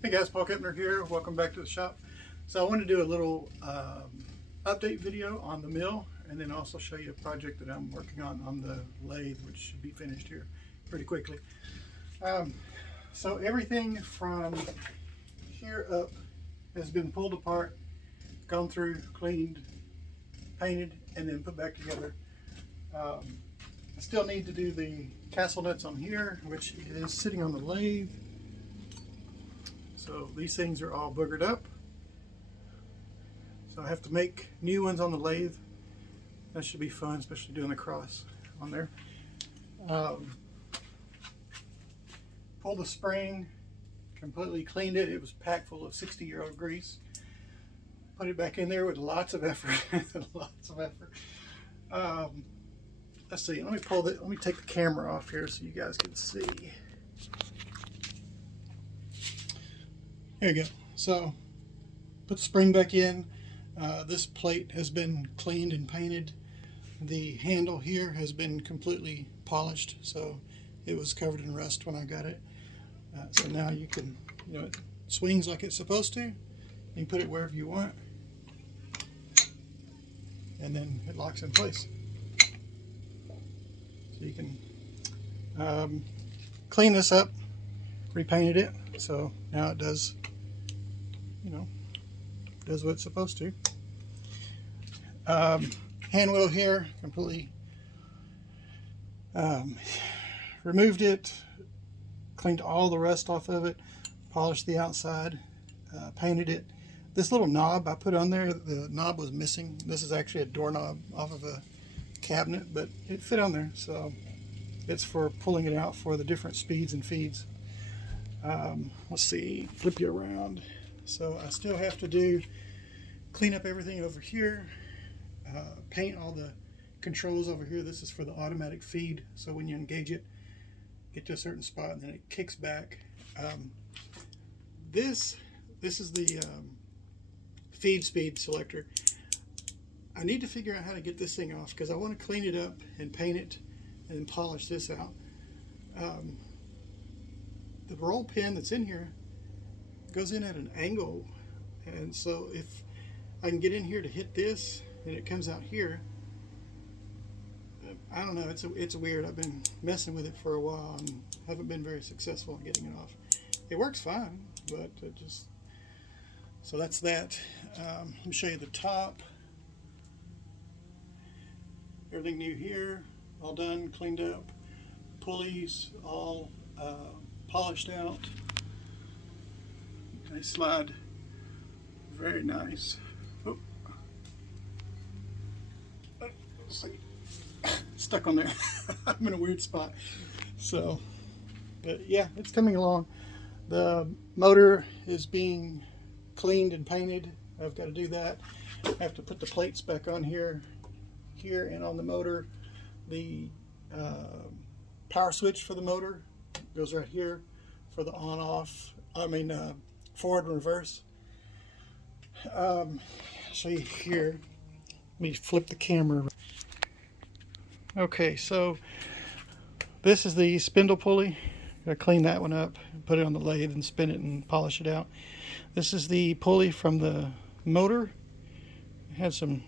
Hey guys, Paul Kepner here. Welcome back to the shop. So I want to do a little update video on the mill and then also show you a project that I'm working on the lathe, which should be finished here pretty quickly. So everything from here up has been pulled apart, gone through, cleaned, painted, and then put back together. I still need to do the castle nuts on here, which is sitting on the lathe. So these things are all boogered up. So I have to make new ones on the lathe. That should be fun, especially doing the cross on there. Pulled the spring, completely cleaned it. It was packed full of 60-year-old grease. Put it back in there with lots of effort. Lots of effort. Let's see. Let me take the camera off here so you guys can see. There you go. So, put the spring back in. This plate has been cleaned and painted. The handle here has been completely polished, so it was covered in rust when I got it. So now you can, it swings like it's supposed to. You can put it wherever you want, and then it locks in place. So you can clean this up, repainted it, so now it does. Does what it's supposed to. Hand wheel here, completely removed it, cleaned all the rust off of it, polished the outside, painted it. This little knob I put on there, the knob was missing. This is actually a doorknob off of a cabinet, but it fit on there, so it's for pulling it out for the different speeds and feeds. Let's see, flip you around. So I still have to clean up everything over here, paint all the controls over here. This is for the automatic feed, so when you engage it, get to a certain spot and then it kicks back. This is the feed speed selector. I need to figure out how to get this thing off because I want to clean it up and paint it and polish this out. The roll pin that's in here goes in at an angle, and so if I can get in here to hit this and it comes out here, I don't know, it's weird. I've been messing with it for a while and haven't been very successful in getting it off. It works fine, but so that's that. Let me show you the top. Everything new here, all done, cleaned up. Pulleys all polished out. Nice slide, very nice. Oh. Let's see. Stuck on there. I'm in a weird spot. So, but yeah, it's coming along. The motor is being cleaned and painted. I've got to do that. I have to put the plates back on here, and on the motor. The power switch for the motor goes right here for the on-off. Forward and reverse. Show you here. Let me flip the camera. Okay, so this is the spindle pulley. Gotta clean that one up, put it on the lathe and spin it and polish it out. This is the pulley from the motor. It had some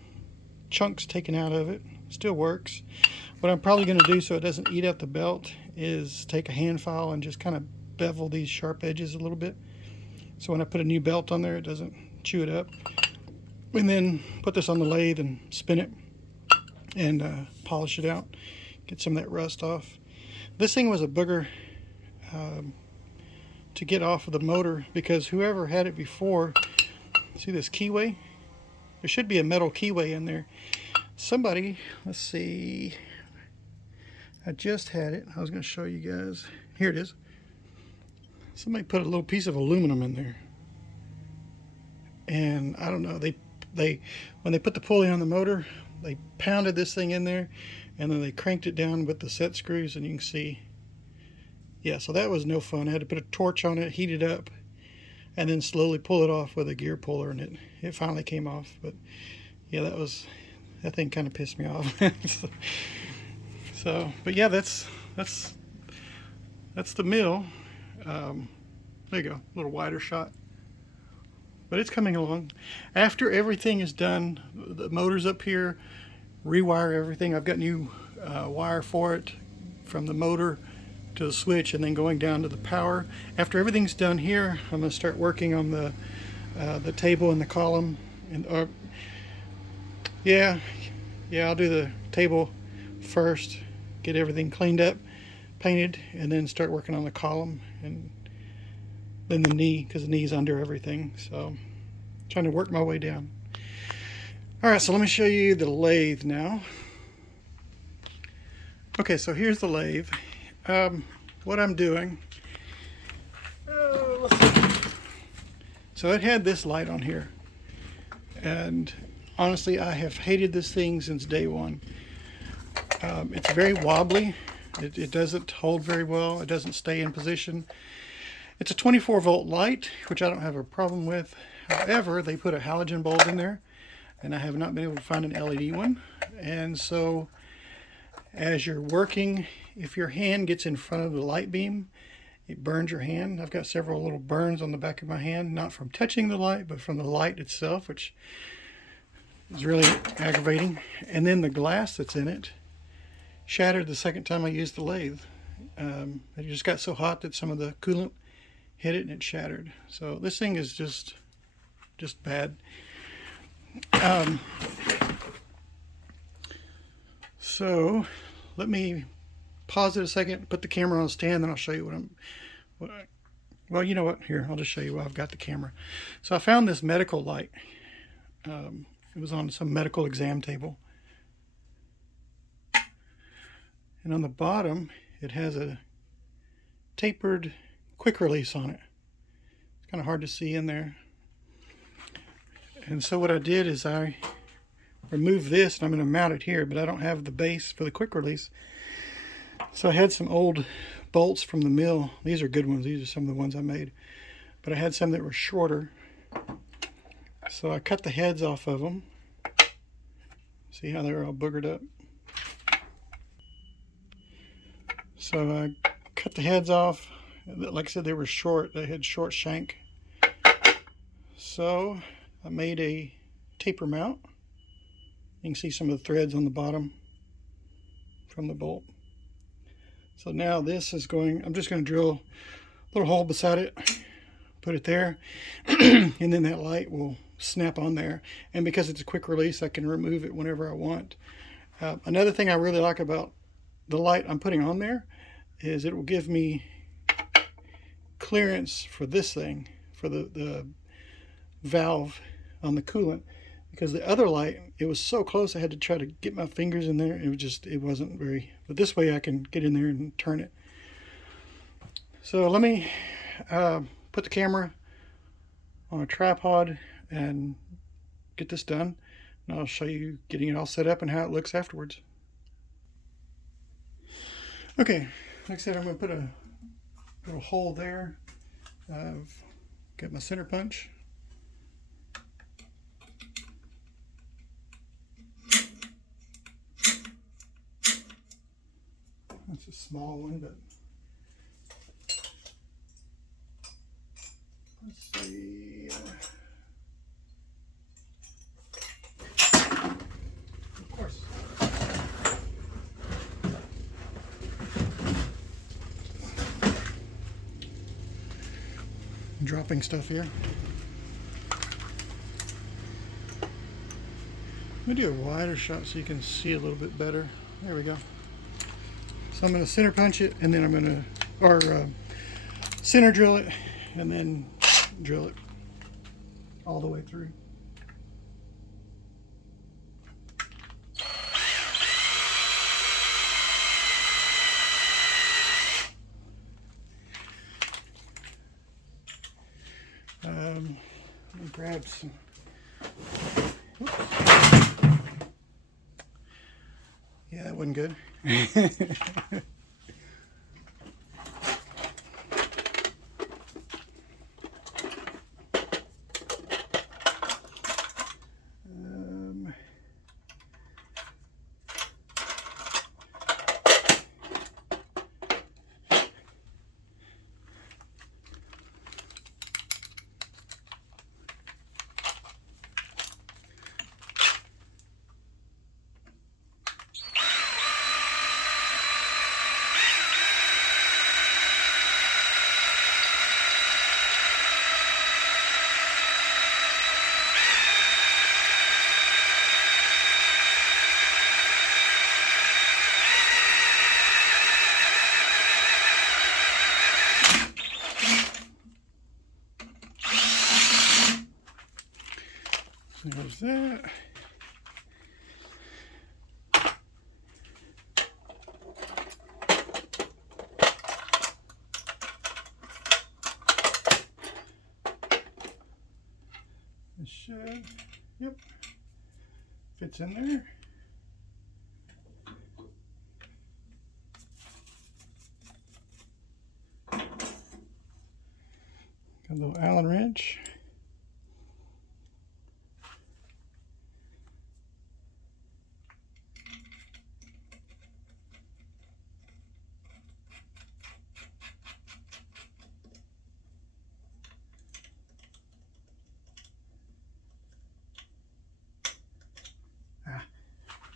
chunks taken out of it. Still works. What I'm probably going to do so it doesn't eat up the belt is take a hand file and just kind of bevel these sharp edges a little bit. So when I put a new belt on there, it doesn't chew it up. And then put this on the lathe and spin it and polish it out. Get some of that rust off. This thing was a booger to get off of the motor because whoever had it before, see this keyway? There should be a metal keyway in there. Somebody, let's see, I just had it. I was going to show you guys. Here it is. Somebody put a little piece of aluminum in there, and I don't know, they when they put the pulley on the motor, they pounded this thing in there and then they cranked it down with the set screws, and you can see, yeah, so that was no fun. I had to put a torch on it, heat it up, and then slowly pull it off with a gear puller, and it finally came off. But yeah, that thing kind of pissed me off. So but yeah, that's the mill. There you go, a little wider shot. But it's coming along. After everything is done, the motor's up here, rewire everything. I've got new wire for it from the motor to the switch and then going down to the power. After everything's done here, I'm going to start working on the table and the column. And yeah, I'll do the table first, get everything cleaned up, painted, and then start working on the column and then the knee, because the knee's under everything. So trying to work my way down. All right, so let me show you the lathe now. Okay, so here's the lathe. What I'm doing, so it had this light on here, and honestly I have hated this thing since day one. It's very wobbly. It doesn't hold very well. It doesn't stay in position. It's a 24-volt light, which I don't have a problem with. However, they put a halogen bulb in there, and I have not been able to find an LED one. And so as you're working, if your hand gets in front of the light beam, it burns your hand. I've got several little burns on the back of my hand, not from touching the light, but from the light itself, which is really aggravating. And then the glass that's in it shattered the second time I used the lathe. It just got so hot that some of the coolant hit it and it shattered. So this thing is just bad. So let me pause it a second, put the camera on a stand, then I'll show you well, you know what, here, I'll just show you why I've got the camera. So I found this medical light. It was on some medical exam table. And on the bottom, it has a tapered quick release on it. It's kind of hard to see in there. And so what I did is I removed this, and I'm going to mount it here, but I don't have the base for the quick release. So I had some old bolts from the mill. These are good ones. These are some of the ones I made. But I had some that were shorter. So I cut the heads off of them. See how they're all boogered up? So I cut the heads off. Like I said, they were short. They had short shank. So I made a taper mount. You can see some of the threads on the bottom from the bolt. So now this is going, I'm just going to drill a little hole beside it, put it there, and then that light will snap on there. And because it's a quick release, I can remove it whenever I want. Another thing I really like about the light I'm putting on there is it will give me clearance for this thing, for the valve on the coolant, because the other light, it was so close I had to try to get my fingers in there. It wasn't very, but this way I can get in there and turn it. So let me put the camera on a tripod and get this done, and I'll show you getting it all set up and how it looks afterwards. Okay, like I said, I'm going to put a little hole there. I've got my center punch. That's a small one, but let's see. Of course. Dropping stuff here. Let me do a wider shot so you can see a little bit better. There we go. So I'm going to center punch it, and then I'm going to, center drill it, and then drill it all the way through. Let me grab some. Oops. Yeah, that wasn't good. There's that. It should, yep, fits in there. Got a little Allen wrench.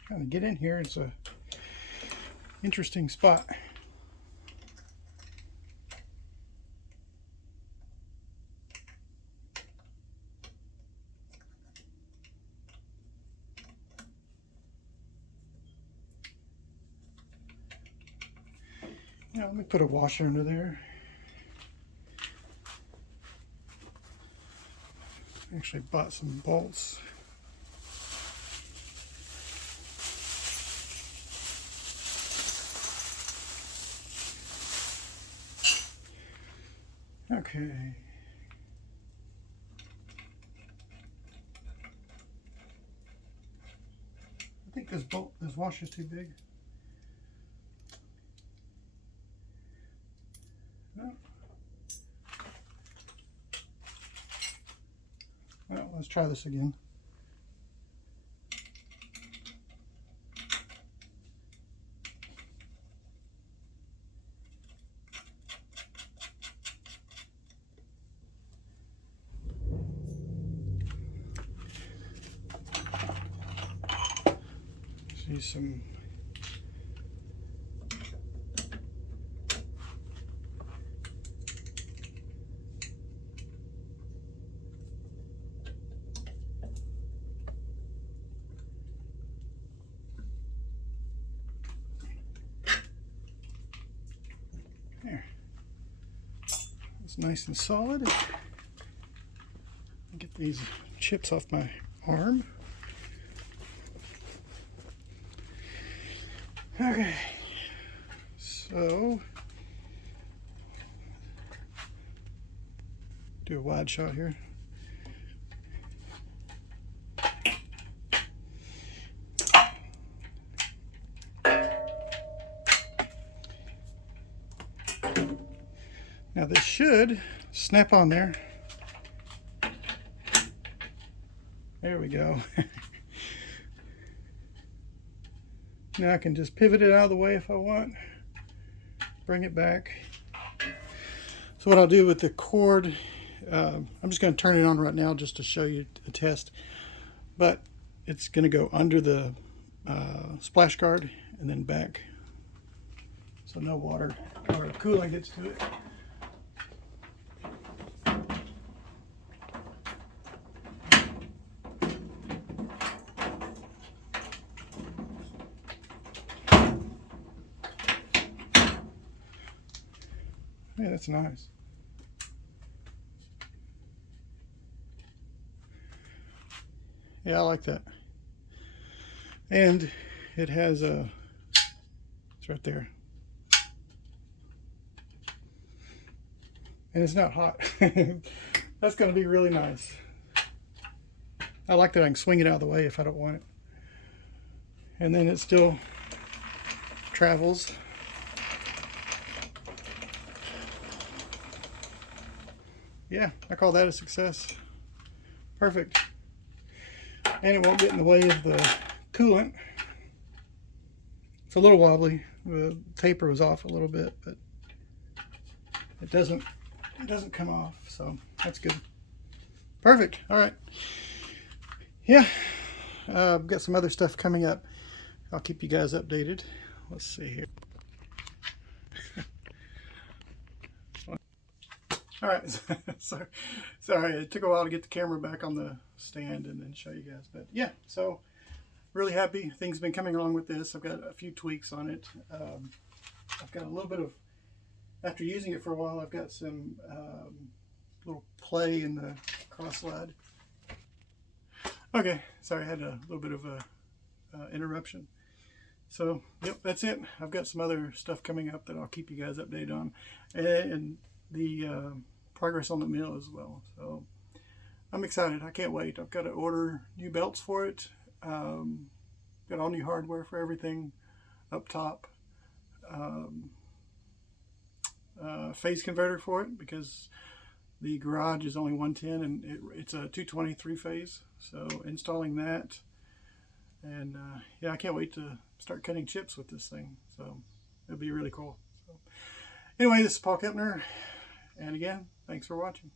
Trying to get in here, it's a interesting spot. Now let me put a washer under there. Actually bought some bolts. Okay. I think this washer's too big. No. Well, let's try this again. See some there. It's nice and solid. Get these chips off my arm. Okay, so do a wide shot here. Now this should snap on there. There we go. Now I can just pivot it out of the way if I want. Bring it back. So what I'll do with the cord, I'm just going to turn it on right now just to show you a test. But it's going to go under the splash guard and then back, so no water or coolant gets to it. Yeah, that's nice. Yeah, I like that. And it has a, it's right there. And it's not hot. That's going to be really nice. I like that I can swing it out of the way if I don't want it. And then it still travels. Yeah, I call that a success. Perfect. And it won't get in the way of the coolant. It's a little wobbly. The taper was off a little bit, but it doesn't come off, so that's good. Perfect. All right. Yeah, I've got some other stuff coming up. I'll keep you guys updated. Let's see here. All right, sorry, it took a while to get the camera back on the stand and then show you guys. But yeah, so really happy. Things have been coming along with this. I've got a few tweaks on it. I've got a little bit of, after using it for a while, I've got some little play in the cross slide. Okay, sorry, I had a little bit of a interruption. So, yep, that's it. I've got some other stuff coming up that I'll keep you guys updated on, and the progress on the mill as well. So, I'm excited. I can't wait. I've got to order new belts for it. Got all new hardware for everything up top. Phase converter for it because the garage is only 110 and it's a 223 phase. So installing that, and yeah, I can't wait to start cutting chips with this thing. So it'll be really cool. So anyway, this is Paul Kepner, and again, thanks for watching.